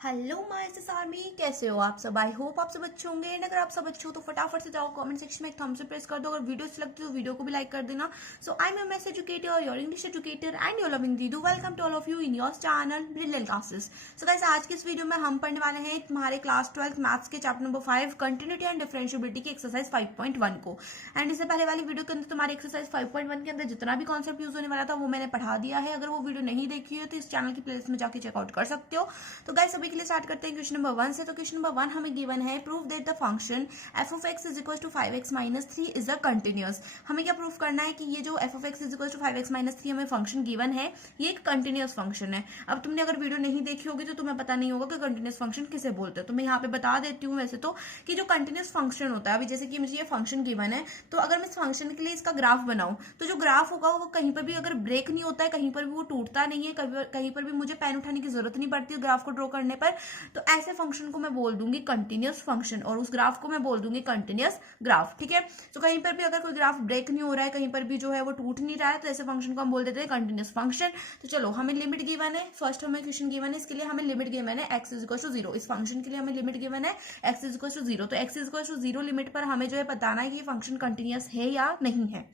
Hello my army, कैसे हो आप सब। आई होप आप सब अच्छे होंगे। एंड अगर आप सब अच्छे हो तो फटाफट से जाओ कमेंट सेक्शन में एक थम्स अप प्रेस कर दो। अगर वीडियो अच्छी लगती है तो वीडियो को भी लाइक कर देना। So I am your maths educator, your English educator and your loving दीदू। Welcome to all of you in your channel Brilliant Classes. So guys, आज की इस वीडियो में हम पढ़ने वाले हैं तुम्हारे क्लास 12 मैथ्स के chapter number 5 continuity and differentiability की एक्सरसाइज 5.1 को। एंड इससे पहले वाली वीडियो के अंदर तुम्हारी एक्सरसाइज 5.1 के अंदर जितना भी कॉन्सेप्ट यूज होने वाला था वो मैंने पढ़ा दिया है। अगर वो वीडियो नहीं देखी है तो इस चैनल की प्लेलिस्ट में जाके चेकआउट कर सकते हो। तो गाइस, अभी के लिए स्टार्ट करते हैं क्वेश्चन नंबर 1 से। तो क्वेश्चन नंबर 1 हमें गिवन है, prove that the function f of x is equal to 5x minus 3 is a continuous. हमें क्या प्रूव करना है कि ये जो f of x is equal to 5x minus 3 हमें फंक्शन गिवन है, ये एक कंटिन्यूअस फंक्शन है। अब तुमने अगर वीडियो नहीं देखी होगी तो तुम्हें पता नहीं होगा कि कंटिन्यूअस फंक्शन किसे बोलते हैं। तो मैं यहाँ पे बता देती हूँ वैसे तो कि जो कंटिन्यूअस फंक्शन होता है, अभी जैसे कि मुझे ये फंक्शन गिवन है, तो अगर मैं इस फंक्शन के लिए इसका ग्राफ बनाऊं तो जो ग्राफ होगा वो कहीं पर भी अगर ब्रेक नहीं होता है, कहीं पर भी वो टूटता नहीं है, कहीं पर भी मुझे पेन उठाने की जरूरत नहीं पड़ती ग्राफ को ड्रॉ करने पर, तो ऐसे फंक्शन को मैं बोल दूंगी कंटिन्यूअस फंक्शन और उस ग्राफ को मैं बोल दूंगी कंटिन्यूअस ग्राफ। ठीक है, तो कहीं पर भी अगर कोई ग्राफ ब्रेक नहीं हो रहा है, कहीं पर भी जो है वो टूट नहीं रहा है, तो ऐसे फंक्शन को हम बोल देते हैं कंटिन्यूअस फंक्शन। तो चलो, हमें लिमिट गिवन है, फर्स्ट हमें क्वेश्चन गिवन है, इसके लिए हमें लिमिट गिवन है x इज इक्वल टू 0। इस फंक्शन के लिए हमें लिमिट गिवन है x इज इक्वल टू 0। तो x is equal to 0 limit पर हमें जो है बताना है कि फंक्शन कंटिन्यूअस है या नहीं है।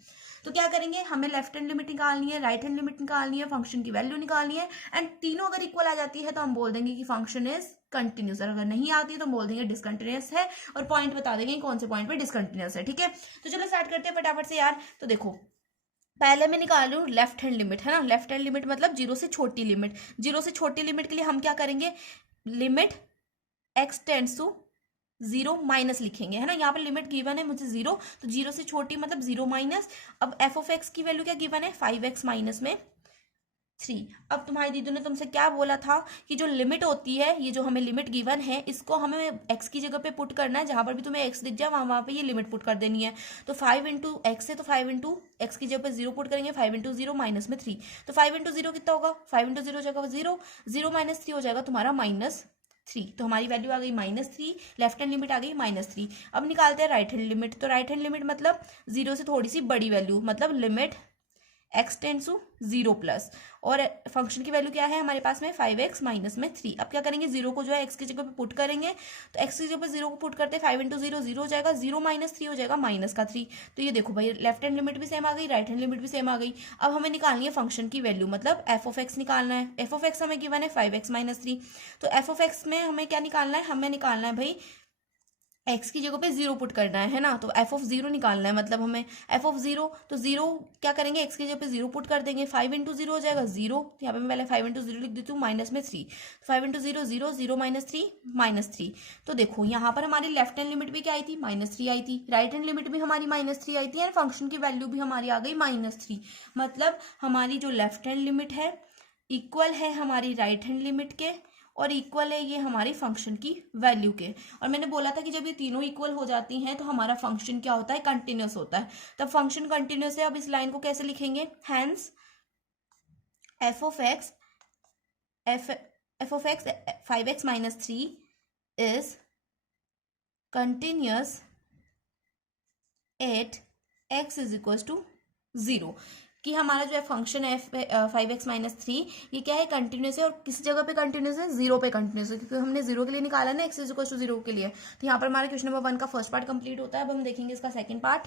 तो क्या करेंगे, हमें लेफ्ट हैंड लिमिट निकालनी है, राइट हैंड लिमिट निकालनी है, फंक्शन की वैल्यू निकालनी है। एंड तीनों अगर इक्वल आ जाती है तो हम बोल देंगे कि फंक्शन इज कंटिन्यूअस। अगर नहीं आती है तो बोल देंगे डिसकंटिन्यूअस है, और पॉइंट बता देंगे कौन से पॉइंट पे डिसकंटिन्यूअस है। ठीक है, तो चलो स्टार्ट करते हैं फटाफट से यार। तो देखो, पहले मैं निकाल रही हूँ लेफ्ट हैंड लिमिट, है ना। लेफ्ट हैंड लिमिट मतलब जीरो से छोटी लिमिट। जीरो से छोटी लिमिट के लिए हम क्या करेंगे, limit x tends to 0 minus लिखेंगे, है ना। यहाँ पर लिमिट गिवन है मुझे 0, तो 0 से छोटी मतलब 0 माइनस। अब f ऑफ x की वैल्यू क्या गिवन है, 5x माइनस में 3। अब तुम्हारी दीदी ने तुमसे क्या बोला था कि जो लिमिट होती है, ये जो हमें लिमिट गिवन है, इसको हमें x की जगह पे पुट करना है। जहां पर भी तुम्हें x दिख जाए वहां पे ये लिमिट पुट कर देनी है। तो 5 इंटू एक्स है, तो 5 इंटू एक्स की जगह पे 0 पुट करेंगे, 5 इंटू 0 माइनस में 3। तो 5 इंटू 0 कितना होगा, 5 इंटू 0 हो जाएगा 0, 0 माइनस 3 हो जाएगा तुम्हारा -3। तो हमारी वैल्यू आ गई -3, लेफ्ट हैंड लिमिट आ गई -3। अब निकालते हैं राइट हैंड लिमिट। तो राइट हैंड लिमिट मतलब 0 से थोड़ी सी बड़ी वैल्यू, मतलब limit x tends to 0 plus, और फंक्शन की वैल्यू क्या है हमारे पास में 5x माइनस में 3। अब क्या करेंगे, 0 को जो है x की जगह पे पुट करेंगे, तो x की जगह पे 0 को पुट करते हैं, 5 इंटू 0 0 हो जाएगा, 0 माइनस 3 हो जाएगा -3। तो ये देखो भाई, लेफ्ट हैंड लिमिट भी सेम आ गई, राइट हैंड लिमिट भी सेम आ गई। अब हमें निकालनी है फंक्शन की वैल्यू, मतलब f ऑफ x निकालना है। f ऑफ x हमें गिवन है 5x माइनस 3। तो f ऑफ x में हमें क्या निकालना है, हमें निकालना है भाई x की जगह पे 0 पुट करना है ना। तो f ऑफ 0 निकालना है, मतलब हमें f ऑफ 0, तो 0 क्या करेंगे, x की जगह पे 0 पुट कर देंगे, 5 इंटू 0 हो जाएगा 0। यहाँ पे मैं पहले 5 इंटू 0 लिख देती हूँ, माइनस में 3। 5 इंटू 0 0, 0 माइनस 3 -3। तो देखो यहाँ पर हमारी लेफ्ट हैंड लिमिट भी क्या आई थी, -3 आई थी, राइट हैंड लिमिट भी हमारी -3 आई थी, एंड फंक्शन की वैल्यू भी हमारी आ गई -3। मतलब हमारी जो लेफ्ट हैंड लिमिट है इक्वल है हमारी राइट हैंड लिमिट के, और इक्वल है ये हमारी फंक्शन की वैल्यू के। और मैंने बोला था कि जब ये तीनों इक्वल हो जाती हैं तो हमारा फंक्शन क्या होता है, कंटिन्यूअस होता है। तब फंक्शन कंटिन्यूअस है। अब इस लाइन को कैसे लिखेंगे, hence f of x, f of x 5x minus 3 is continuous at x is equal to 0। कि हमारा जो है फंक्शन है 5x माइनस 3, ये क्या है, कंटिन्यूस है। और किस जगह पे कंटिन्यूस है, 0 पे कंटिन्यूस है, क्योंकि हमने 0 के लिए निकाला ना x इज इक्वल टू 0 के लिए। तो यहाँ पर हमारा क्वेश्चन नंबर 1 का फर्स्ट पार्ट कंप्लीट होता है। अब हम देखेंगे इसका सेकंड पार्ट।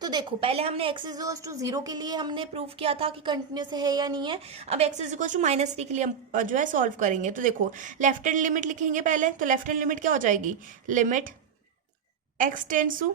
तो देखो, पहले हमने x इज इक्वल टू 0 के लिए हमने प्रूव किया था कि कंटिन्यूस है या नहीं है। अब x इज इक्वल टू -3 के लिए हम जो है सॉल्व करेंगे। तो देखो, लेफ्ट हैंड लिमिट लिखेंगे पहले। तो लेफ्ट हैंड लिमिट क्या हो जाएगी, limit x tends to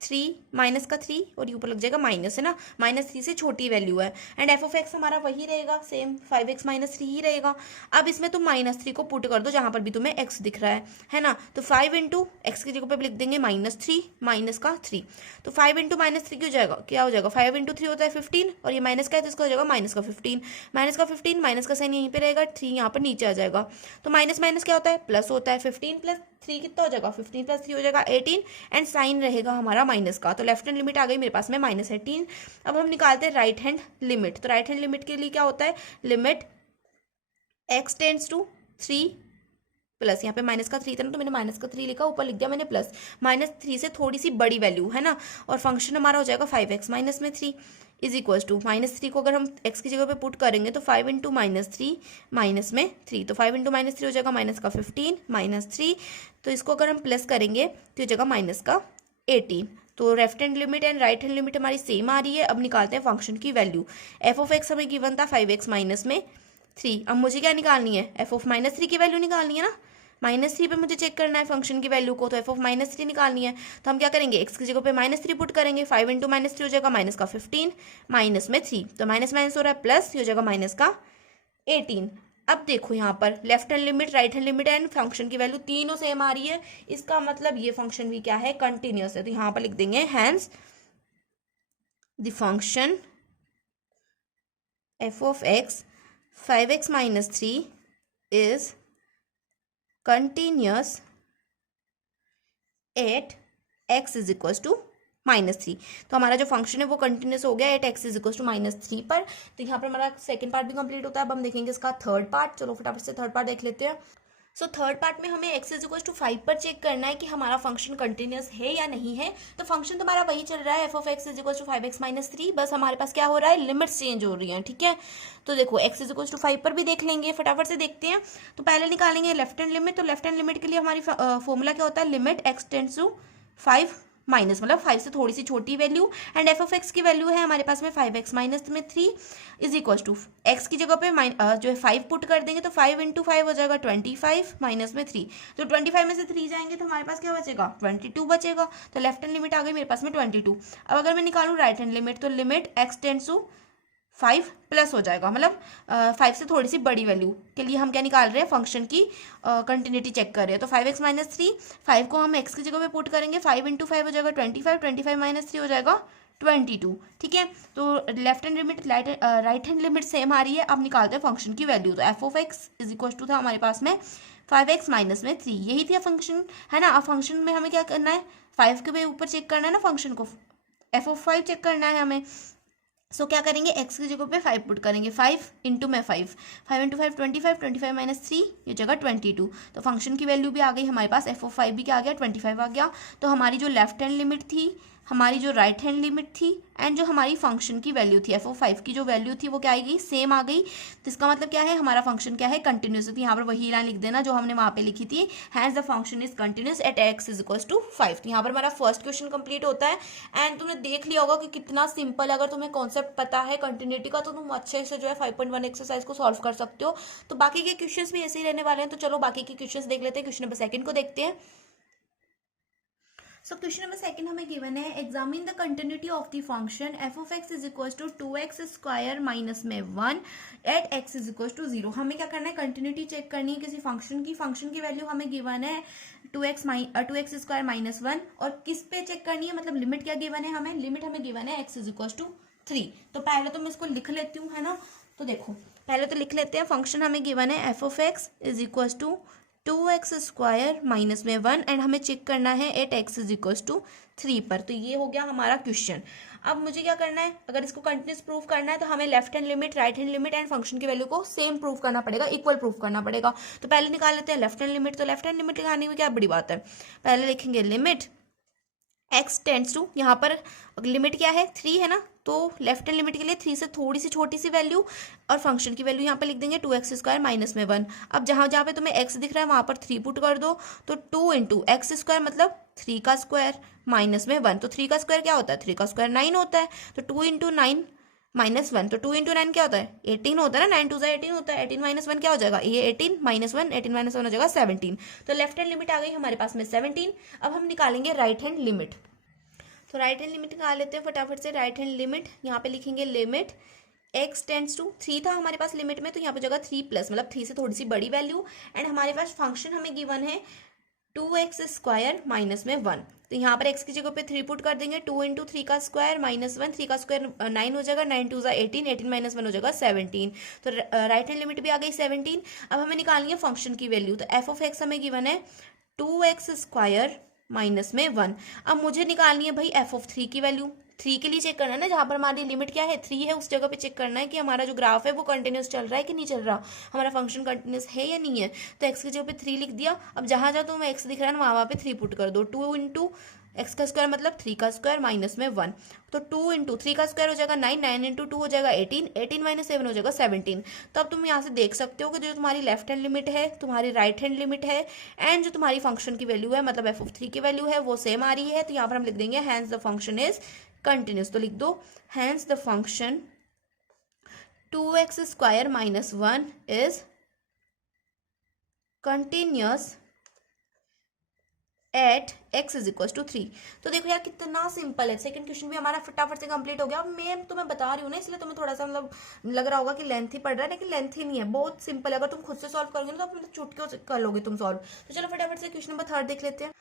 3 minus का 3, और ये ऊपर लग जाएगा माइनस, है ना। -3 से छोटी वैल्यू है, एंड f ऑफ x हमारा वही रहेगा, सेम 5x माइनस 3 ही रहेगा। अब इसमें तुम -3 को पुट कर दो जहां पर भी तुम्हें x दिख रहा है ना। तो 5 इंटू एक्स की जगह पे लिख देंगे -3 माइनस का 3। तो 5 इंटू -3 क्या हो जाएगा, 5 इंटू 3 होता है 15, और ये माइनस का है तो इसका हो जाएगा माइनस का 15। माइनस का साइन यहीं पे रहेगा, 3 यहाँ पर नीचे आ जाएगा। तो माइनस माइनस क्या होता है, प्लस होता है। 15 प्लस 3 कितना हो जाएगा, 15 प्लस 3 हो जाएगा 18, एंड साइन रहेगा हमारा माइनस का। तो लेफ्ट हैंड लिमिट आ गई मेरे पास में -18। अब हम निकालते हैं राइट हैंड लिमिट। तो राइट हैंड लिमिट के लिए क्या होता है, limit x tends to 3 plus, यहाँ पे माइनस का 3 था ना, तो मैंने माइनस का 3 लिखा, ऊपर लिख दिया मैंने प्लस, -3 से थोड़ी सी बड़ी वैल्यू, है ना। और फंक्शन हमारा हो जाएगा 5x माइनस में 3 इज इक्वल टू -3 को अगर हम x की जगह पे पुट करेंगे तो 5 इंटू -3 माइनस में 3, तो 5 इंटू -3 हो जाएगा माइनस का 15 -3, तो इसको अगर हम प्लस करेंगे तो हो जाएगा माइनस का 18। तो left hand limit and right hand limit हमारी सेम आ रही है। अब निकालते हैं फंक्शन की वैल्यू। एफ ऑफ एक्स हमें गिवन था 5x माइनस में 3। अब मुझे क्या निकालनी है, एफ ऑफ -3 की वैल्यू निकालनी है ना। -3 पे मुझे चेक करना है फंक्शन की वैल्यू को, तो एफ ऑफ -3 निकालनी है। तो हम क्या करेंगे, एक्स की जगह पे -3 पुट करेंगे। 5 इंटू -3 हो जाएगा माइनस का 15 माइनस में 3, तो माइनस माइनस हो रहा है प्लस, हो जाएगा माइनस का 18। अब देखो यहाँ पर left hand limit, right hand limit and function की वैल्यू तीनों सेम आ रही है। इसका मतलब ये फंक्शन भी क्या है, कंटिन्यूअस है। तो यहाँ पर लिख देंगे hence the function f of x 5x minus 3 is continuous at x is equal to -3। तो हमारा जो फंक्शन है वो कंटिन्यूस हो गया at x is equal to -3 पर। तो यहाँ पर हमारा सेकंड पार्ट भी कंप्लीट होता है। अब हम देखेंगे इसका थर्ड पार्ट। चलो फटाफट से थर्ड पार्ट देख लेते हैं। सो थर्ड पार्ट में हमें x इज इक्वल टू 5 पर चेक करना है कि हमारा फंक्शन कंटिन्यूस है या नहीं है। तो फंक्शन तुम्हारा वही चल रहा है, f of x is equal to 5x minus 3, बस हमारे पास क्या हो रहा है, लिमिट्स चेंज हो रही हैं। ठीक है, तो देखो x इज इक्वल टू 5 पर भी देख लेंगे, फटाफट से देखते हैं। तो पहले निकालेंगे लेफ्ट हैंड लिमिट। तो लेफ्ट हैंड लिमिट के लिए हमारी फॉर्मूला क्या होता है, limit x tends to 5 minus, मतलब 5 से थोड़ी सी छोटी value, and f of x की वैल्यू है हमारे पास में 5x माइनस में 3 इज इक्वल टू एक्स की जगह पे जो है 5 पुट कर देंगे, तो 5 इंटू 5 हो जाएगा 25 माइनस में 3। तो 25 में से 3 जाएंगे तो हमारे पास क्या बचेगा, 22 बचेगा। तो लेफ्ट हैंड लिमिट आ गई मेरे पास में 22। अब अगर मैं निकालूँ राइट हैंड लिमिट, तो limit x tends to 5 plus हो जाएगा, मतलब 5 से थोड़ी सी बड़ी वैल्यू के लिए हम क्या निकाल रहे हैं, फंक्शन की कंटिन्यूटी चेक कर रहे हैं। तो 5x माइनस 3, 5 को हम x की जगह पे पुट करेंगे, 5 इंटू 5 हो जाएगा 25, 25 माइनस 3 हो जाएगा 22। ठीक है, तो left hand limit right hand limit same आ रही है। अब निकालते हैं फंक्शन की वैल्यू। तो f of x is equal to था हमारे पास में 5x माइनस में 3, यही थी फंक्शन है ना। अब फंक्शन में हमें क्या करना है, 5 के ऊपर चेक करना है ना फंक्शन को, एफ ऑफ 5 चेक करना है हमें। सो क्या करेंगे, x की जगह पे 5 पुट करेंगे, 5 इंटू में 5 इंटू 5 25, 25 माइनस 3 ये जगह 22। तो फंक्शन की वैल्यू भी आ गई हमारे पास, एफ ऑफ 5 भी क्या आ गया, 25 आ गया। तो हमारी जो लेफ्ट हैंड लिमिट थी, हमारी जो राइट हैंड लिमिट थी, एंड जो हमारी फंक्शन की वैल्यू थी एफ ऑफ 5 की जो वैल्यू थी वो क्या आएगी, सेम आ गई। तो इसका मतलब क्या है, हमारा फंक्शन क्या है, कंटिन्यूस। तो यहाँ पर वही लाइन लिख देना जो हमने वहाँ पे लिखी थी, hence the function is continuous at x is equal to 5। तो यहाँ पर हमारा फर्स्ट क्वेश्चन कंप्लीट होता है। एंड तुमने देख लिया होगा कि कितना सिंपल, अगर तुम्हें कॉन्सेप्ट पता है कंटिन्यूटी का तो तुम अच्छे से जो है 5.1 एक्सरसाइज को सॉल्व कर सकते हो। तो बाकी के क्वेश्चंस भी ऐसे ही रहने वाले हैं। तो चलो बाकी के क्वेश्चंस देख लेते हैं। क्वेश्चन नंबर सेकंड को देखते हैं। सो क्वेश्चन नंबर सेकंड हमें गिवन है, examine the continuity of the function f of x is equal to 2x square minus में 1 at x is equal to 0। हमें क्या करना है, कंटिन्यूटी चेक करनी है किसी फंक्शन की। फंक्शन की वैल्यू हमें गिवन है 2x स्क्वायर माइनस 1, और किस पे चेक करनी है, मतलब लिमिट क्या गिवन है हमें, लिमिट हमें गिवन है x इज इक्वल टू 3। तो पहले तो मैं इसको लिख लेती हूँ, है ना। तो देखो पहले तो लिख लेते हैं, फंक्शन हमें गिवन है f of x is equal to 2x square minus में 1, एंड हमें चेक करना है at x is equal to 3 पर। तो ये हो गया हमारा क्वेश्चन। अब मुझे क्या करना है, अगर इसको कंटिन्यूस प्रूफ करना है तो हमें left hand limit, right hand limit and function की वैल्यू को सेम प्रूफ करना पड़ेगा, इक्वल प्रूफ करना पड़ेगा। तो पहले निकाल लेते हैं लेफ्ट हैंड लिमिट। तो लेफ्ट हैंड लिमिट निकालने में क्या बड़ी बात है, पहले लिखेंगे लिमिट x टेंड्स टू, यहाँ पर लिमिट क्या है 3 है ना, तो लेफ्ट हैंड लिमिट के लिए 3 से थोड़ी सी छोटी सी वैल्यू, और फंक्शन की वैल्यू यहाँ पे लिख देंगे 2x स्क्वायर माइनस में 1। अब जहाँ जहाँ पे तुम्हें x दिख रहा है वहाँ पर 3 पुट कर दो, तो 2 इंटू एक्स स्क्वायर मतलब 3 का स्क्वायर माइनस में 1। तो 3 का स्क्वायर क्या होता है, 3 का स्क्वायर 9 होता है। तो 2 इंटू 9 माइनस 1, तो 2 इंटू 9 क्या होता है, 18 होता है ना, 9 2 18 होता है। 18 माइनस 1 क्या हो जाएगा, ये 18 माइनस 1, 18 माइनस 1 हो जाएगा 17। तो लेफ्ट हैंड लिमिट आ गई हमारे पास में 17। अब हम निकालेंगे राइट हैंड लिमिट। तो राइट हैंड लिमिट निकाल लेते हैं फटाफट से। राइट हैंड लिमिट यहाँ पे लिखेंगे लिमिट x टेंड्स टू 3 था हमारे पास लिमिट में, तो यहाँ पे जगह 3 प्लस, मतलब 3 से थोड़ी सी बड़ी वैल्यू, एंड हमारे पास फंक्शन हमें गिवन है 2x स्क्वायर माइनस में 1। तो यहाँ पर x की जगह पे 3 पुट कर देंगे, 2 इंटू 3 का स्क्वायर माइनस 1, 3 का स्क्वायर 9 हो जाएगा, 9 2 18, 18 माइनस 1 हो जाएगा 17। तो राइट हैंड लिमिट भी आ गई 17। अब हमें निकालनी है फंक्शन की वैल्यू। तो एफ ऑफ एक्स हमें गिवन है 2x स्क्वायर माइनस में 1। अब मुझे निकालनी है भाई एफ ऑफ 3 की वैल्यू। 3 के लिए चेक करना है ना, जहाँ पर हमारी लिमिट क्या है 3 है, उस जगह पे चेक करना है कि हमारा जो ग्राफ है वो कंटिन्यूस चल रहा है कि नहीं चल रहा, हमारा फंक्शन कंटिन्यूस है या नहीं है। तो एक्स की जगह पे 3 लिख दिया। अब जहाँ जहाँ तुम्हें एक्स दिख रहा है ना वहाँ पे 3 पुट कर दो। 2 इंटू एक्स का स्क्वायर मतलब 3 का स्क्वायर माइनस में 1, तो 2 इंटू 3 का स्क्वायर हो जाएगा 9, 9 इंटू 2 हो जाएगा 18, 18 माइनस 7 हो जाएगा 17। तो अब तुम यहाँ से देख सकते हो कि जो तुम्हारी लेफ्ट हैंड लिमिट है, तुम्हारी राइट हैंड लिमिट है, एंड जो तुम्हारी फंक्शन की वैल्यू है मतलब f(3) की वैल्यू है वो सेम आ रही है। तो यहाँ पर हम लिख देंगे hence the function is continuous. तो लिख दो hence the function 2x square minus 1 is continuous at x is equal to 3। तो देखो यार कितना सिंपल है। सेकंड क्वेश्चन भी हमारा फटाफट से कंप्लीट हो गया। अब मैं तुम्हें बता रही हूँ ना, इसलिए तुम्हें थोड़ा सा मतलब लग रहा होगा कि लेंथ ही पड़ रहा है, लेकिन लेंथ ही नहीं है, बहुत सिंपल है। अगर तुम खुद से सॉल्व करोगे ना तो मतलब चुटकियों से कर लोगे तुम सॉल्व। तो चलो फटाफट से क्वेश्चन नंबर 3 देख लेते हैं।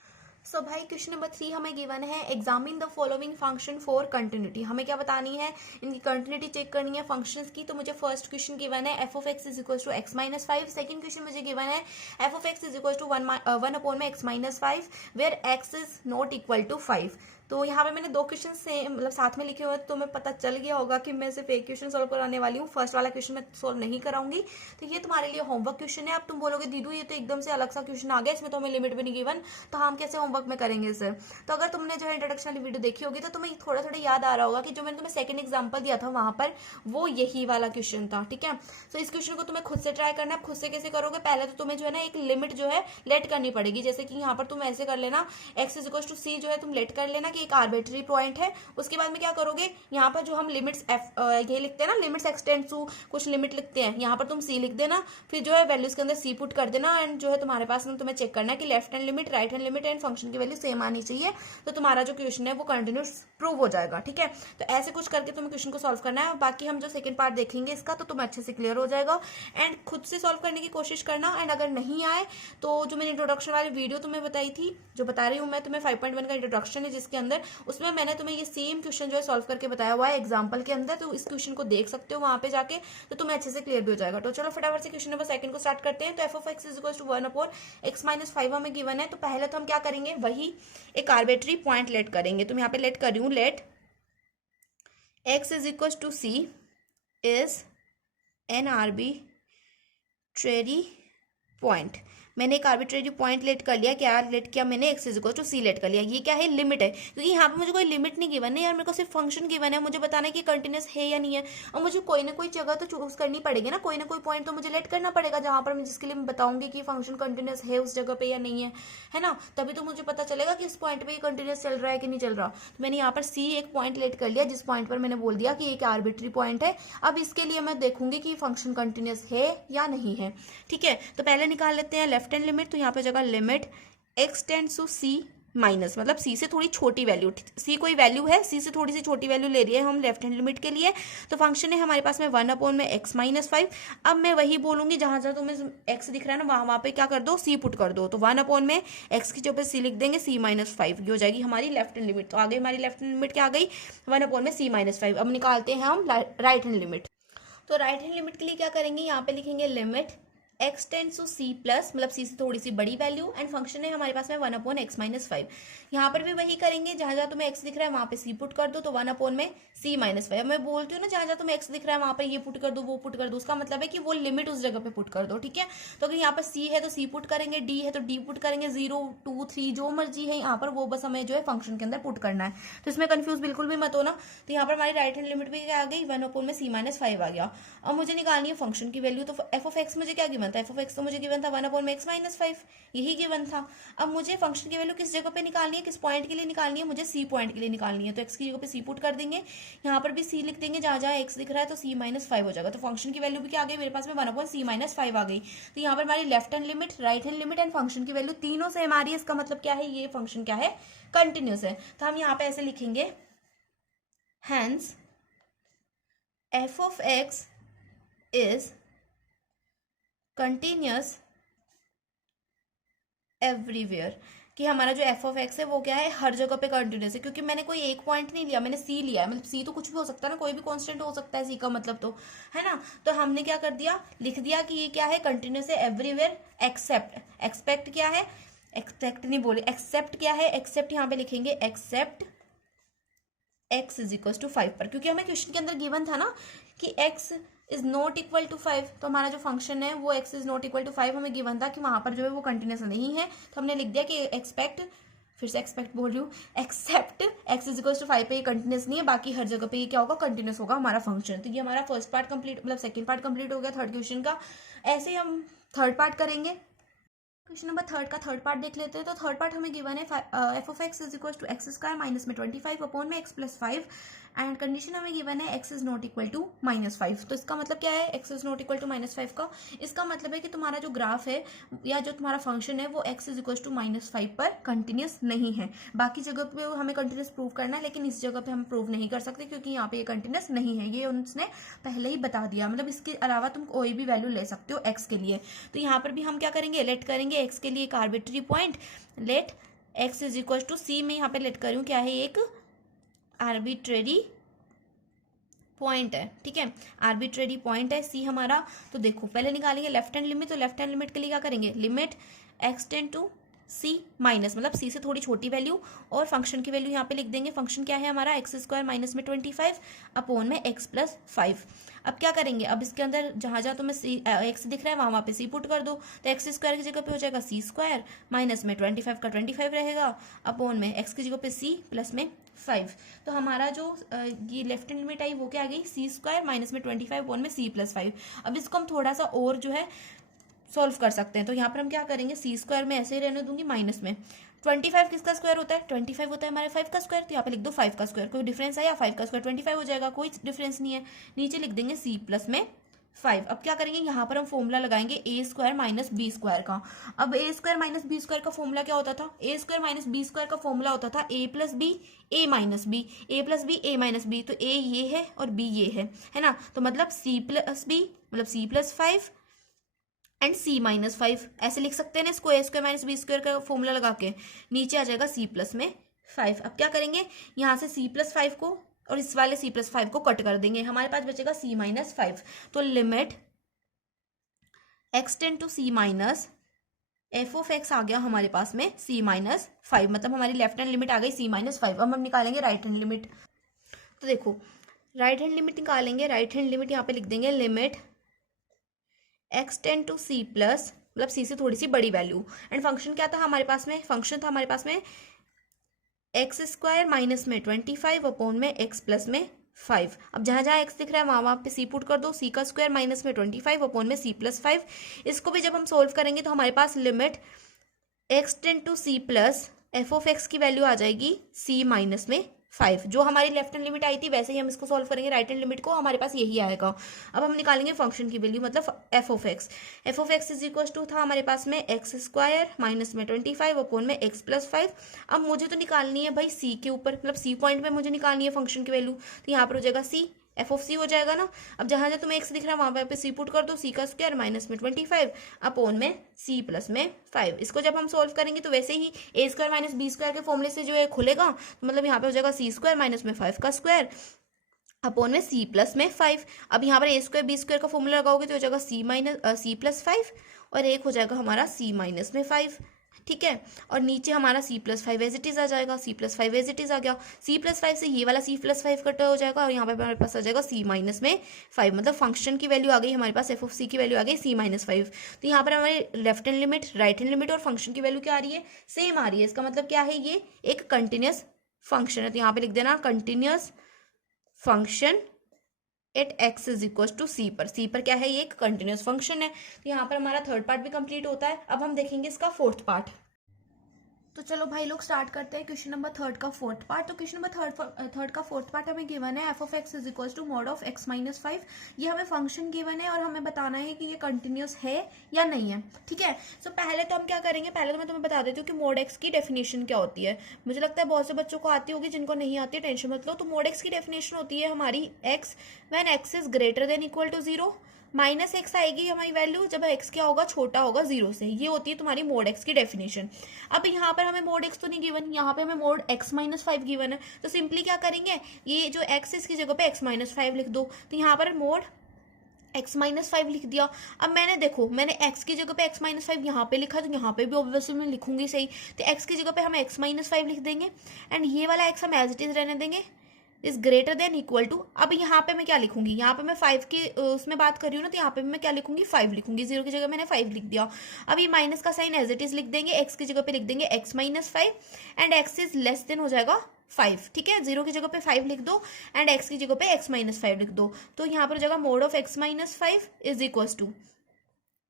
सो भाई क्वेश्चन नंबर 3 हमें गिवन है examine the following function for continuity. हमें क्या बतानी है, इनकी कंटिन्यूटी चेक करनी है फंक्शंस की। तो मुझे फर्स्ट क्वेश्चन गिवन है f of x is equal to x minus 5। Second question मुझे गिवन है f of x is equal to 1 upon में x minus 5 where x is not equal to 5। तो यहाँ पे मैंने दो क्वेश्चन से मतलब साथ में लिखे हुए, तो मैं पता चल गया होगा कि मैं सिर्फ एक क्वेश्चन सॉल्व कराने वाली हूँ, फर्स्ट वाला क्वेश्चन मैं सॉल्व नहीं कराऊंगी। तो ये तुम्हारे लिए होमवर्क क्वेश्चन है। अब तुम बोलोगे दीदू ये तो एकदम से अलग सा क्वेश्चन आ गया, इसमें तो हमें लिमिट भी नहीं गिवन, तो हम कैसे होमवर्क में करेंगे इसे। तो अगर तुमने जो है इंट्रोडक्शन वाली वीडियो देखी होगी तो तुम्हें थोड़ा थोड़ा याद आ रहा होगा कि जो मैंने तुम्हें सेकंड एग्जांपल दिया था वहां पर वो यही वाला क्वेश्चन था। ठीक है, तो इस क्वेश्चन को तुम्हें खुद से ट्राई करना है। खुद से कैसे करोगे, पहले तो तुम्हें जो है ना एक लिमिट जो है लेट करनी पड़ेगी। जैसे कि यहाँ पर तुम ऐसे कर लेना एक्स इज इक्वल टू सी जो है तुम लेट कर लेना कि एक आर्बिट्री पॉइंट है। उसके बाद में क्या करोगे, यहाँ पर जो हम लिमिट्स ये लिखते हैं ना, लिमिट्स एक्सटेंड टू कुछ लिमिट लिखते हैं, यहाँ पर तुम सी लिख देना, फिर जो है वैल्यूज के अंदर सी पुट कर देना, एंड जो है तुम्हारे पास तुम्हें चेक करना है कि left hand limit right hand limit and function की वैल्यू सेम आनी चाहिए। तो तुम्हारा जो क्वेश्चन है वो कंटिन्यूस प्रूव हो जाएगा। ठीक है, तो ऐसे कुछ करके तुम्हें क्वेश्चन को सॉल्व करना है। बाकी हम जो सेकंड पार्ट देखेंगे इसका तो तुम्हें अच्छे से क्लियर हो जाएगा। एंड खुद से सॉल्व करने की कोशिश करना, एंड अगर नहीं आए तो जो मैंने इंट्रोडक्शन वाली वीडियो तुम्हें बताई थी, जो बता रही हूँ मैं तुम्हें 5.1 का इंट्रोडक्शन है जिसके अंदर, उसमें मैंने तुम्हें ये सेम क्वेश्चन जो है सॉल्व करके बताया हुआ है एग्जाम्पल के अंदर। तो इस क्वेश्चन को देख सकते हो वहां पे जाके, तो तुम्हें अच्छे से क्लियर भी हो जाएगा। तो चलो फटाफट से क्वेश्चन नंबर सेकंड को स्टार्ट करते हैं। तो f of x is equal to 1 upon x minus 5 हमें गिवन है। तो पहले तो हम क्या करेंगे, वही एक आर्बिट्री पॉइंट लेट करेंगे। तो मैं यहाँ पे लेट कर रही हूँ, let x is equal to c is an arbitrary point. मैंने एक आर्बिट्रेरी पॉइंट लेट कर लिया। क्या लेट किया मैंने, x is equal to c let कर लिया। ये क्या है, लिमिट है, क्योंकि यहाँ पे मुझे कोई लिमिट नहीं गिवन है यार, मेरे को सिर्फ फंक्शन गिवन है। मुझे बताना है कि कंटिन्यूस है या नहीं है, और मुझे कोई ना कोई जगह तो चूज करनी पड़ेगी ना, कोई ना कोई पॉइंट तो मुझे लेट करना पड़ेगा जहां पर मैं जिसके लिए मैं बताऊंगी कि फंक्शन कंटिन्यूस है उस जगह पे या नहीं है ना। तभी तो मुझे पता चलेगा कि इस पॉइंट पे कंटिन्यूस चल रहा है कि नहीं चल रहा। तो मैंने यहाँ पर सी एक पॉइंट लेट कर लिया, जिस पॉइंट पर मैंने बोल दिया कि एक आर्बिट्री पॉइंट है। अब इसके लिए मैं देखूंगी कि फंक्शन कंटिन्यूस है या नहीं है। ठीक है, तो पहले निकाल लेते हैं लेफ्ट हैंड लिमिट। तो यहाँ पे जगह limit x tends to c minus, मतलब सी से थोड़ी छोटी वैल्यू, सी कोई वैल्यू है, सी से थोड़ी सी छोटी वैल्यू ले रही है हम लेफ्ट हैंड लिमिट के लिए। तो फंक्शन है हमारे पास में 1 अपॉन में एक्स माइनस 5। अब मैं वही बोलूंगी जहां जहां तुम्हें एक्स दिख रहा है ना, वहां पे क्या कर दो, सी पुट कर दो। तो 1 अपॉन में एक्स की जगह सी लिख देंगे, सी माइनस 5 ये हो जाएगी हमारी लेफ्ट हैंड लिमिट। तो आ गई हमारी लेफ्ट हैंड लिमिट, क्या आ गई, 1 अपॉन में सी माइनस 5। अब निकालते हैं हम राइट हैंड लिमिट। तो राइट हैंड लिमिट के लिए क्या करेंगे, यहाँ पे लिखेंगे limit x tends to c plus, मतलब सी से थोड़ी सी बड़ी वैल्यू, एंड फंक्शन है हमारे पास में 1 अपॉन एक्स माइनस 5। यहाँ पर भी वही करेंगे, जहां जहां तुम्हें एक्स दिख रहा है वहां पे सी पुट कर दो। तो 1 अपॉन में सी माइनस 5। मैं बोलती हूँ ना जहां जहां तुम्हें एक्स दिख रहा है वहां पे ये पुट कर दो वो पुट कर दो, उसका मतलब है कि वो लिमिट उस जगह पे पुट कर दो। ठीक है, तो अगर यहाँ पर सी है तो सी पुट करेंगे, डी है तो डी पुट करेंगे, 0 2 3 जो मर्जी है यहाँ पर वो बस हमें जो है फंक्शन के अंदर पुट करना है। तो इसमें कंफ्यूज बिल्कुल भी मत होना। तो यहाँ पर हमारी राइट हैंड लिमिट भी क्या आ गई, 1 अपॉन में सी माइनस 5 आ गया। अब मुझे निकालनी है फंक्शन की वैल्यू। तो एफ ऑफ एक्स मुझे क्या गिवन था, एफ ऑफ एक्स तो मुझे गिवन था 1 अपॉन में एक्स माइनस 5, यही गिवन था। अब मुझे फंक्शन की वैल्यू किस जगह पे निकालनी है, किस पॉइंट के लिए निकालनी है, मुझे सी पॉइंट के लिए निकालनी है। तो एक्स की जगह पे सी पुट कर देंगे, यहाँ पर भी सी लिख देंगे, जहां जहां एक्स दिख रहा है तो सी माइनस 5 हो जाएगा। तो फंक्शन की वैल्यू भी क्या आ गई मेरे पास में, 1 अपॉन सी माइनस 5 आ गई। तो यहाँ पर हमारी left hand limit, right hand limit and function की वैल्यू तीनों सेम आ रही है। इसका मतलब क्या है, ये फंक्शन क्या है, कंटिन्यूस है। तो हम यहाँ पे ऐसे लिखेंगे, hence f of x is continuous everywhere, कि हमारा जो एफ ऑफ एक्स है वो क्या है, हर जगह पे कंटिन्यूस है। क्योंकि मैंने कोई एक पॉइंट नहीं लिया, मैंने सी लिया है, मतलब सी तो कुछ भी हो सकता है ना, कोई भी कांस्टेंट हो सकता है सी का मतलब, तो है ना। तो हमने क्या कर दिया, लिख दिया कि ये क्या है, कंटिन्यूस है एवरीवेयर एक्सेप्ट, एक्सपेक्ट क्या है, एक्सपेक्ट नहीं बोले, एक्सेप्ट क्या है, एक्सेप्ट यहाँ पे लिखेंगे except x is equal to 5 पर, क्योंकि हमें क्वेश्चन के अंदर गिवन था ना कि x is not equal to 5। तो हमारा जो फंक्शन है वो x is not equal to 5 हमें गिवन था कि वहां पर जो है वो कंटिन्यूस नहीं है। तो हमने लिख दिया कि एक्सपेक्ट फिर से एक्सपेक्ट बोल रही हूँ, except x is equal to 5 पे ये कंटिन्यूस नहीं है, बाकी हर जगह पे ये क्या होगा, कंटिन्यूस होगा हमारा फंक्शन। तो ये हमारा फर्स्ट पार्ट कंप्लीट, मतलब सेकंड पार्ट कंप्लीट हो गया थर्ड क्वेश्चन का। ऐसे ही हम थर्ड पार्ट करेंगे। क्वेश्चन नंबर थर्ड का थर्ड पार्ट देख लेते हैं। तो थर्ड पार्ट हमें गिवन है f of x is equal to x square minus में 25 अपॉन में एक्स प्लस 5 एंड कंडीशन हमें गिवन है x is not equal to -5। तो इसका मतलब क्या है, x is not equal to -5 का इसका मतलब है कि तुम्हारा जो ग्राफ है या जो तुम्हारा फंक्शन है वो एक्स इज इक्वल टू -5 पर कंटिन्यूस नहीं है। बाकी जगह पे हमें कंटिन्यूस प्रूव करना है, लेकिन इस जगह पे हम प्रूव नहीं कर सकते क्योंकि यहाँ पे ये कंटिन्यूस नहीं है, ये उसने पहले ही बता दिया। मतलब इसके अलावा तुम कोई भी वैल्यू ले सकते हो एक्स के लिए। तो यहाँ पर भी हम क्या करेंगे, लेट करेंगे एक्स के लिए एक arbitrary point, let x is equal to c में यहाँ पे लेट करूँ क्या है, एक आर्बिट्रेरी पॉइंट है, ठीक है, आर्बिट्रेरी पॉइंट है सी हमारा। तो देखो पहले निकालेंगे लेफ्ट हैंड लिमिट। तो लेफ्ट हैंड लिमिट के लिए क्या करेंगे, limit x tend to c minus, मतलब सी से थोड़ी छोटी वैल्यू, और फंक्शन की वैल्यू यहाँ पे लिख देंगे। फंक्शन क्या है हमारा, एक्स स्क्वायर माइनस में 25 अपॉन में एक्स प्लस 5। अब क्या करेंगे, अब इसके अंदर जहाँ जहाँ तुम्हें सी एक्स दिख रहा है वहाँ पे सी पुट कर दो। तो एक्स स्क्वायर की जगह पे हो जाएगा सी स्क्वायर माइनस में 25 का 25 रहेगा अपॉन में एक्स की जगह पे सी प्लस में 5। तो हमारा जो ये लेफ्ट हैंड लिमिट आई वो क्या आ गई, सी स्क्वायर माइनस में 25 अपॉन में सी प्लस 5। अब इसको हम थोड़ा सा और जो है सॉल्व कर सकते हैं। तो यहाँ पर हम क्या करेंगे, सी स्क्वायर में ऐसे ही रहने दूंगी माइनस में 25 किसका स्क्वायर होता है, 25 होता है हमारे 5 का स्क्वायर। तो यहाँ पे लिख दो 5 का स्क्वायर, कोई डिफरेंस है या 5 का स्क्वायर 25 हो जाएगा, कोई डिफरेंस नहीं है। नीचे लिख देंगे सी प्लस में 5। अब क्या करेंगे, यहाँ पर हम फॉर्मूला लगाएंगे ए स्क्वायर माइनस बी स्क्वायर का। अब ए स्क्वायर माइनस बी स्क्वायर का फॉर्मूला क्या होता था, ए स्क्वायर माइनस बी स्क्वायर का फॉर्मूला होता था ए प्लस बी ए माइनस बी, ए प्लस बी ए माइनस बी। तो ए ये है और बी ये है ना। तो मतलब सी प्लस बी मतलब c plus 5 and c minus 5 ऐसे लिख सकते हैं ना इसको, a square minus b square का फॉर्मूला लगा के। नीचे आ जाएगा सी प्लस में 5। अब क्या करेंगे, यहाँ से सी प्लस 5 को और इस वाले सी प्लस 5 को कट कर देंगे, हमारे पास बचेगा सी माइनस 5। तो limit x tend to c minus f of x आ गया हमारे पास में सी माइनस 5, मतलब हमारी लेफ्ट हैंड लिमिट आ गई सी माइनस 5। अब हम निकालेंगे राइट हैंड लिमिट। तो देखो राइट हैंड लिमिट निकालेंगे, राइट हैंड लिमिट यहाँ पे लिख देंगे limit x tend to c plus, मतलब सी से थोड़ी सी बड़ी वैल्यू, एंड फंक्शन क्या था हमारे पास में, फंक्शन था हमारे पास में एक्स स्क्वायर माइनस में 25 अपॉन में एक्स प्लस में 5। अब जहाँ जहाँ एक्स दिख रहा है वहाँ पे सी पुट कर दो, सी का स्क्वायर माइनस में 25 अपॉन में सी प्लस 5। इसको भी जब हम सोल्व करेंगे तो हमारे पास limit x tend to c plus f of x की वैल्यू आ जाएगी सी माइनस में 5। जो हमारी लेफ्ट हैंड लिमिट आई थी वैसे ही हम इसको सॉल्व करेंगे राइट हैंड लिमिट को, हमारे पास यही आएगा। अब हम निकालेंगे फंक्शन की वैल्यू, मतलब f of x. F of x is equal to था हमारे पास में एक्स स्क्वायर माइनस में 25 अपॉन में एक्स प्लस 5। अब मुझे तो निकालनी है भाई सी के ऊपर, मतलब सी पॉइंट में मुझे निकालनी है फंक्शन की वैल्यू। तो यहाँ पर हो जाएगा सी एफ ऑफ सी हो जाएगा ना। अब जहाँ जहाँ तुम्हें एक्स दिख रहा है वहाँ पे सी पुट कर दो, सी का स्क्वायर माइनस में 25 अपॉन में सी प्लस में 5। इसको जब हम सोल्व करेंगे तो वैसे ही ए स्क्वायर माइनस बी स्क्वायर के फॉर्मूले से जो है खुलेगा, तो मतलब यहाँ पे हो जाएगा सी स्क्वायर माइनस में 5 का स्क्वायर अपॉन में सी प्लस में 5। अब यहाँ पर ए स्क्वायर बी स्क्वायर का फॉर्मूला लगाओगे तो हो जाएगा सी प्लस 5 और एक हो जाएगा हमारा सी माइनस में 5, ठीक है। और नीचे हमारा c plus 5 as it is आ जाएगा, c plus 5 as it is आ गया। सी प्लस 5 से ये वाला सी प्लस 5 कट हो जाएगा और यहाँ पे हमारे पास आ जाएगा सी माइनस में 5, मतलब फंक्शन की वैल्यू आ गई हमारे पास, एफ ऑफ सी की वैल्यू आ गई सी माइनस 5। तो यहाँ पर हमारे left hand limit right hand limit और फंक्शन की वैल्यू क्या आ रही है, सेम आ रही है। इसका मतलब क्या है, ये एक कंटिन्यूस फंक्शन है। तो यहाँ पे लिख देना continuous function at x is equal to c पर। सी पर क्या है, ये एक कंटिन्यूस फंक्शन है। तो यहाँ पर हमारा थर्ड पार्ट भी कंप्लीट होता है। अब हम देखेंगे इसका फोर्थ पार्ट। तो चलो भाई लोग स्टार्ट करते हैं क्वेश्चन नंबर थर्ड का फोर्थ पार्ट। तो क्वेश्चन नंबर थर्ड का फोर्थ पार्ट हमें गिवन है f of x is equal to mod of x minus 5। ये हमें फंक्शन गिवन है और हमें बताना है कि ये कंटिन्यूस है या नहीं है, ठीक है। सो पहले तो हम क्या करेंगे, पहले तो मैं तुम्हें बता देती हूँ कि मॉड एक्स की डेफिनेशन क्या होती है। मुझे लगता है बहुत से बच्चों को आती होगी, जिनको नहीं आती है टेंशन मत लो। तो मॉड एक्स की डेफिनेशन होती है हमारी x when x is greater than equal to 0, minus x आएगी हमारी वैल्यू जब एक्स क्या होगा, छोटा होगा 0 से। ये होती है तुम्हारी मोड एक्स की डेफिनेशन। अब यहाँ पर हमें मोड एक्स तो नहीं गिवन, यहाँ पे हमें मोड एक्स माइनस 5 गिवन है। तो सिंपली क्या करेंगे, ये जो एक्स इसकी जगह पे एक्स माइनस 5 लिख दो। तो यहाँ पर मोड एक्स माइनस 5 लिख दिया। अब मैंने देखो, मैंने एक्स की जगह पे एक्स माइनस 5 यहाँ पे लिखा, तो यहाँ पे भी ऑब्वियसली मैं लिखूंगी सही। तो एक्स की जगह पे हम एक्स माइनस 5 लिख देंगे एंड ये वाला एक्स हम एज इट इज रहने देंगे is greater than equal to, अब यहाँ पे मैं क्या लिखूंगी, यहाँ पे मैं 5 की उसमें बात कर रही हूँ ना, तो यहाँ पे मैं क्या लिखूंगी, 5 लिखूंगी, 0 की जगह मैंने 5 लिख दिया। अब ये माइनस का साइन एज इट इज लिख देंगे, एक्स की जगह पे लिख देंगे x minus 5 and x is less than हो जाएगा 5, ठीक है। 0 की जगह पे 5 लिख दो एंड x की जगह पे x माइनस 5 लिख दो, तो यहाँ पर हो जाएगा mod of x minus 5 is equal to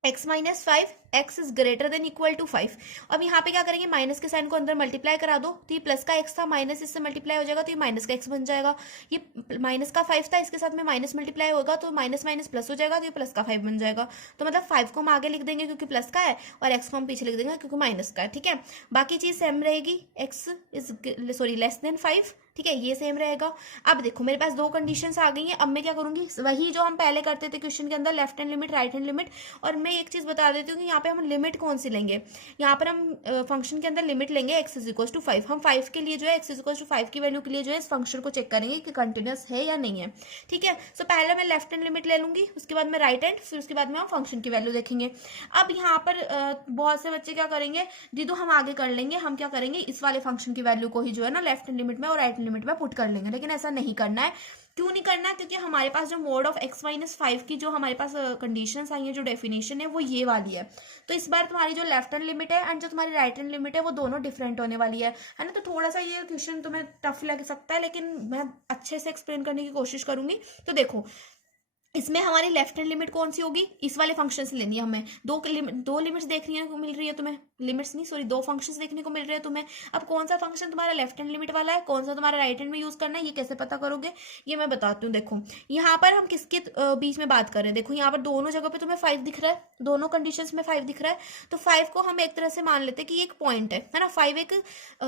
x minus 5, x is greater than equal to 5। अब यहाँ पे क्या करेंगे, माइनस के साइन को अंदर मल्टीप्लाई करा दो, तो ये प्लस का x था, माइनस इससे मल्टीप्लाई हो जाएगा तो ये माइनस का x बन जाएगा। ये माइनस का 5 था, इसके साथ में माइनस मल्टीप्लाई होगा तो माइनस माइनस प्लस हो जाएगा, तो ये प्लस का 5 बन जाएगा। तो मतलब 5 को हम आगे लिख देंगे क्योंकि प्लस का है, और x को हम पीछे लिख देंगे क्योंकि माइनस का है, ठीक है। बाकी चीज सेम रहेगी, x is sorry less than 5, ठीक है, ये सेम रहेगा। अब देखो मेरे पास दो कंडीशंस आ गई हैं, अब मैं क्या करूंगी, वही जो हम पहले करते थे क्वेश्चन के अंदर, left hand limit right hand limit. और मैं एक चीज बता देती हूँ कि यहाँ पे हम लिमिट कौन सी लेंगे, यहाँ पर हम फंक्शन के अंदर लिमिट लेंगे x इज इक्वल टू 5। हम 5 के लिए जो है x इज इक्वल टू 5 की वैल्यू के लिए जो है इस फंक्शन को चेक करेंगे कि कंटिन्यूअस है या नहीं है, ठीक है। सो पहले मैं लेफ्ट हैंड लिमिट ले लूंगी, उसके बाद मैं राइट हैंड, फिर उसके बाद में हम फंक्शन की वैल्यू देखेंगे। अब यहाँ पर बहुत से बच्चे क्या करेंगे, दीदू हम आगे कर लेंगे, हम क्या करेंगे, इस वाले फंक्शन की वैल्यू को ही जो है ना लेफ्ट हैंड लिमिट में और राइट हैंड लिमिट में पुट कर लेंगे, लेकिन ऐसा नहीं करना है। क्यों नहीं करना है, क्योंकि हमारे पास जो मोड ऑफ x माइनस 5 की जो हमारे पास कंडीशंस आई है, जो डेफिनेशन है वो ये वाली है। तो इस बार तुम्हारी जो लेफ्ट हैंड लिमिट है एंड जो तुम्हारी राइट हैंड लिमिट है वो दोनों डिफरेंट होने वाली है ना। तो थोड़ा सा ये क्वेश्चन तुम्हें टफ लग सकता है, लेकिन मैं अच्छे से एक्सप्लेन करने की कोशिश करूंगी। तो देखो इसमें हमारी लेफ्ट हैंड लिमिट कौन सी होगी, इस वाले फंक्शन से लेनी है हमें। दो लिमिट्स देखने को मिल रही है तुम्हें, लिमिट्स नहीं सॉरी, दो फंक्शंस देखने को मिल रहे हैं तुम्हें। अब कौन सा फंक्शन तुम्हारा लेफ्ट हैंड लिमिट वाला है, कौन सा तुम्हारा राइट हैंड में यूज करना है, ये कैसे पता करोगे, ये मैं बताती हूँ। देखो यहाँ पर हम किसके बीच में बात कर रहे हैं, देखो यहाँ पर दोनों जगह पे तुम्हें 5 दिख रहा है, दोनों कंडीशन में 5 दिख रहा है। तो 5 को हम एक तरह से मान लेते हैं कि एक पॉइंट है ना, 5 एक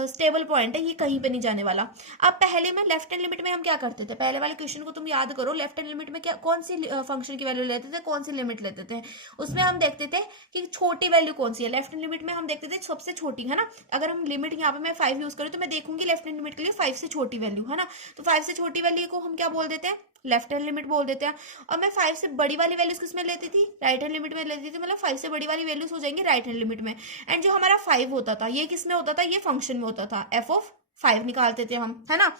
स्टेबल पॉइंट है, ये कहीं पे नहीं जाने वाला। अब पहले में लेफ्ट हैंड लिमिट में हम क्या करते थे, पहले वाले क्वेश्चन को तुम याद करो, लेफ्ट हैंड लिमिट में क्या कौन सी फंक्शन की वैल्यू लेते थे, कौन सी लिमिट लेते थे, उसमें हम देखते थे कि छोटी वैल्यू कौन सी है। लेफ्ट हैंड लिमिट में हम देखते थे सबसे छोटी, है ना। अगर हम लिमिट यहाँ पे मैं 5 यूज करूँ तो मैं देखूंगी लेफ्ट हैंड लिमिट के लिए 5 से छोटी वैल्यू, है ना। तो 5 से छोटी वैल्यू को हम क्या बोल देते हैं, लेफ्ट हैंड लिमिट बोल देते हैं। और मैं 5 से बड़ी वाली वैल्यूज किसमें लेती थी, राइट हैंड लिमिट में लेती थी, मतलब 5 से बड़ी वाली वैल्यूज हो जाएंगी राइट हैंड लिमिट में। एंड जो हमारा 5 होता था ये किस में होता था, ये फंक्शन में होता था, f ऑफ 5 निकालते थे हम, है ना।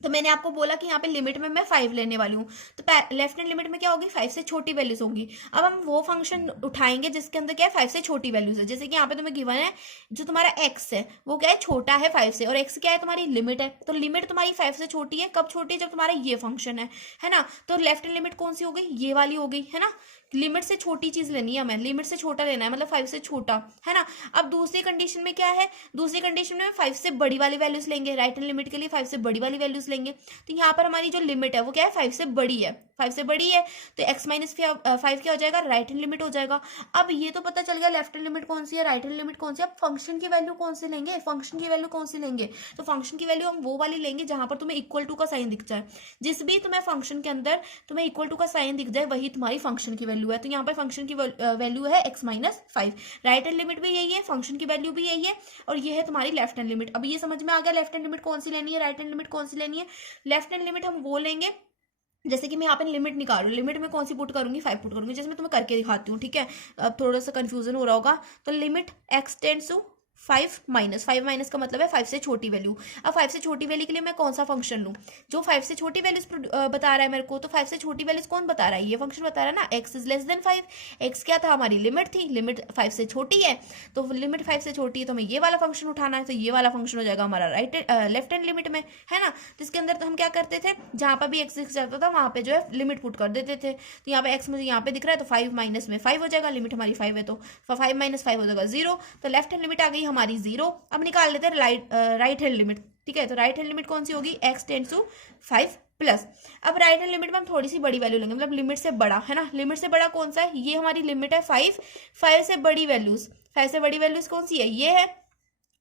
तो मैंने आपको बोला कि यहाँ पे लिमिट में मैं 5 लेने वाली हूँ, तो लेफ्ट हैंड लिमिट में क्या होगी, 5 से छोटी वैल्यूज होंगी। अब हम वो फंक्शन उठाएंगे जिसके अंदर क्या है 5 से छोटी वैल्यूज है। जैसे कि यहाँ पे तुम्हें गिवन है जो तुम्हारा x है वो क्या है, छोटा है 5 से, और x क्या है तुम्हारी लिमिट है। तो लिमिट तुम्हारी 5 से छोटी है, कब छोटी है, जब तुम्हारा ये फंक्शन है ना। तो लेफ्ट हैंड लिमिट कौन सी हो गई, ये वाली हो गई, है ना। लिमिट से छोटी चीज लेनी है हमें, लिमिट से छोटा लेना है, मतलब 5 से छोटा, है ना। अब दूसरी कंडीशन में क्या है, दूसरी कंडीशन में 5 से बड़ी वाली वैल्यूज लेंगे, राइट हैंड लिमिट के लिए 5 से बड़ी वाली वैल्यूज लेंगे। तो यहाँ पर हमारी जो लिमिट है वो क्या है, 5 से बड़ी है, 5 से बड़ी है, तो x माइनस 5 क्या हो जाएगा, राइट हैंड लिमिट हो जाएगा। अब ये तो पता चल गया लेफ्ट हैंड लिमिट कौन सी है, राइट हैंड लिमिट कौन सी है। अब फंक्शन की वैल्यू कौन सी लेंगे, फंक्शन की वैल्यू कौन सी लेंगे, तो फंक्शन की वैल्यू हम वो वाली लेंगे जहां पर तुम्हें इक्वल टू का साइन दिख जाए। जिस भी तुम्हें फंक्शन के अंदर तुम्हें इक्वल टू का साइन दिख जाए वही तुम्हारी फंक्शन की वैल्यू है। तो यहाँ पर फंक्शन की वैल्यू है x minus 5, right hand limit भी यही है, फंक्शन की वैल्यू भी यही है, और ये है तुम्हारी लेफ्ट हैंड लिमिट। अब ये समझ में आ गया लेफ्ट हैंड लिमिट कौन सी लेनी है, राइट हैंड लिमिट कौन सी लेनी है। लेफ्ट हैंड लिमिट हम वो लेंगे, जैसे कि मैं यहाँ पे लिमिट निकाल रही हूँ, लिमिट में कौन सी पुट करूंगी, 5 पुट करूंगी, जैसे मैं तुम्हें करके दिखाती हूँ, ठीक है। अब थोड़ा सा कंफ्यूजन हो रहा होगा। तो limit x tends to 5 minus का मतलब है 5 से छोटी वैल्यू। अब 5 से छोटी वैल्यू के लिए मैं कौन सा फंक्शन लूँ, जो 5 से छोटी वैल्यूज बता रहा है मेरे को। तो 5 से छोटी वैल्यूज कौन बता रहा है, ये फंक्शन बता रहा है ना, x is less than 5। x क्या था, हमारी लिमिट थी, लिमिट 5 से छोटी है, तो लिमिट 5 से छोटी है, तो हमें ये वाला फंक्शन उठाना है। तो ये वाला फंक्शन हो जाएगा हमारा लेफ्ट हैंड लिमिट में, है ना। तो इसके अंदर तो हम क्या करते थे, जहां पर भी x दिख जाता था वहां पे जो है लिमिट पुट कर देते थे। तो यहाँ पे x मुझे यहाँ पे दिख रहा है, तो 5 माइनस में 5 हो जाएगा, लिमिट हमारी 5 है, तो 5 माइनस 5 हो जाएगा 0। तो लेफ्ट हैंड लिमिट आ गई हमारी 0। अब निकाल लेते हैं राइट हैंड लिमिट, ठीक है। तो राइट हैंड लिमिट कौन सी होगी, x टेंड्स टू 5 प्लस। अब राइट हैंड लिमिट में हम थोड़ी सी बड़ी वैल्यू लेंगे, मतलब लिमिट से बड़ा, है ना। लिमिट से बड़ा कौन सा है, ये हमारी लिमिट है 5 से बड़ी वैल्यूज, 5 से बड़ी वैल्यूज कौन सी है, ये है।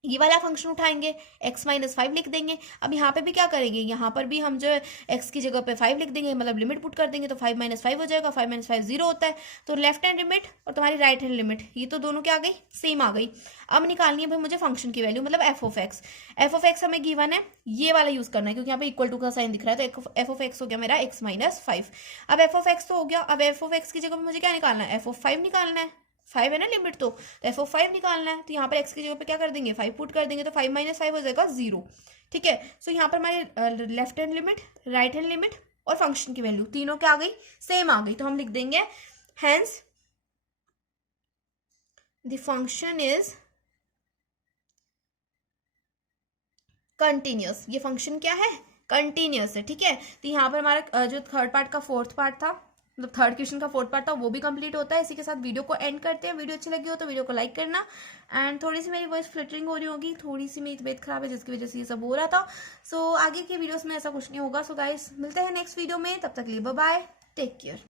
ये वाला फंक्शन उठाएंगे, x माइनस 5 लिख देंगे। अब यहाँ पे भी क्या करेंगे, यहाँ पर भी हम जो है x की जगह पे 5 लिख देंगे, मतलब लिमिट पुट कर देंगे, तो 5 माइनस 5 हो जाएगा, 5 माइनस 5 0 होता है। तो लेफ्ट हैंड लिमिट और तुम्हारी राइट हैंड लिमिट ये तो दोनों क्या आ गई, सेम आ गई। अब निकालनी है भाई मुझे फंक्शन की वैल्यू, मतलब f ऑफ x हमें गिवन है, ये वाला यूज करना है क्योंकि यहाँ पे इक्वल टू का साइन दिख रहा है। तो f ऑफ x हो गया मेरा x माइनस 5। अब f ऑफ x तो हो गया, अब f ऑफ x की जगह पे मुझे क्या निकालना है, f ऑफ 5 निकालना है। 5 है ना लिमिट, तो therefore 5 निकालना है, तो यहाँ पर x की जगह पे क्या कर देंगे 5 पुट कर देंगे, तो 5 माइनस 5 हो जाएगा 0। ठीक है, सो यहाँ पर हमारे left hand limit, right hand limit और फंक्शन की वैल्यू तीनों क्या आ गई, सेम आ गई, तो हम लिख देंगे hence the function is continuous. ये फंक्शन क्या है, कंटिन्यूस है। ठीक है, तो यहाँ पर हमारा जो थर्ड पार्ट का फोर्थ पार्ट था, मतलब थर्ड क्वेश्चन का फोर्थ पार्ट था, वो भी कंप्लीट होता है। इसी के साथ वीडियो को एंड करते हैं। वीडियो अच्छी लगी हो तो वीडियो को लाइक करना। एंड थोड़ी सी मेरी वॉइस फ्लिटरिंग हो रही होगी, थोड़ी सी मेरी तबीयत खराब है जिसकी वजह से ये सब हो रहा था। सो आगे की वीडियोस में ऐसा कुछ नहीं होगा। सो गाइस मिलते हैं नेक्स्ट वीडियो में, तब तक लिए बाय बाय, टेक केयर।